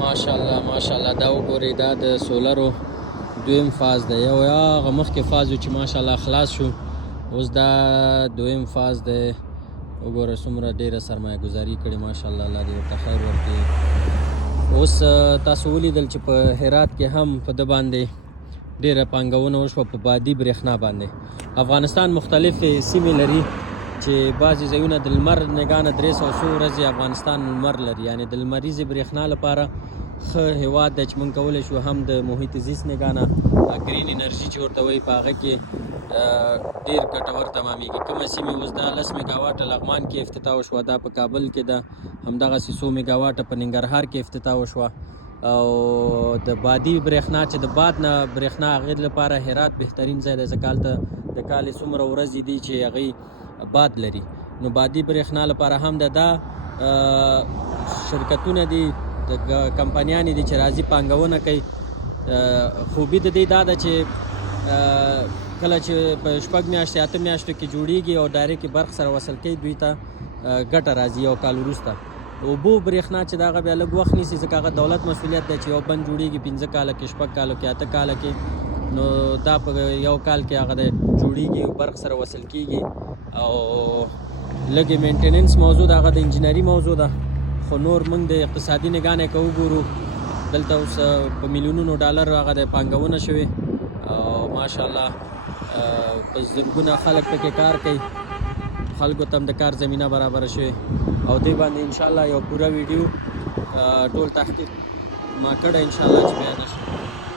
ماشاءالله دا وګورئ دا د سولرو دویم فاز دی. یو هغه مخکې فاز و چې ماشاءالله خلاص شو، اوس دا دویم فاز دی. وګوره څومره ډېره سرمایه ګزاري کړې ماشاءالله، الله دې ورته خیر ورکړي. اوس تاسو ولیدل چې په هرات کې هم په ده باندې ډېره پانګونه وشوه په بادي برېښنا باندې. افغانستان مختلفې سیمې لري چې بعضې ځایونه د لمر نګاه نه 300 ورځې افغانستان لمر لري، یعنې د لمریزې برېښنا لپاره ښه هېواد دی چې موږ کولی شو هم د محیط زیست نګاه نه ګرین انرژي چې ورته وایي په هغه کې ډېر ګټور تمامېږي. کومه سیمې اوس دا 10 میګا واټه لغمان کې افتتاح وشوه، دا په کابل کې ده، همدغسې 100 میګا واټه په ننګرهار کې افتتاح وشوه. او د بادي برېښنا چې د باد نه برېښنا هغې لپاره هرات بهترین ځای دی، ځکه هلته د کال څومره ورځې دي چې هغې باد لري. نو بادي برېښنا لپاره هم دا شرکتونه دي، د کمپنیانې دي چې راځي پانګونه کوي. خوبي د دې دا ده چې کله چې په 6 میاشتې 8 میاشتو کې جوړیږي او ډایرکټ برق سره وصل کوي، دوی ته ګټه راځي یو کال وروسته. اوبو برېښنا چې د هغه بیا لږ وخت نیسي، ځکه هغه دولت مسؤلیت دی چې یو بند جوړیږي 15 کاله کې، 6 کالو کې، 8 کاله کې. نو دا په یو کال کې هغه جوړیږي، برق سره وصل کیږي او لږې مینټیننس موضوع ده، هغه د انجینري موضوع ده. خو نور موږ د اقتصادي نګاه نه که وګورو، دلته اوس په میلیونونو ډالر هغه د پانګونه شوې او ماشاءالله په زرګونه خلک پکې کار کوي، خلکو ته هم د کار زمینه برابره شوې. او دې باندې انشاءالله یو پوره ویډیو ټول تحقیق ما کړی انشاءالله چې بیان شي.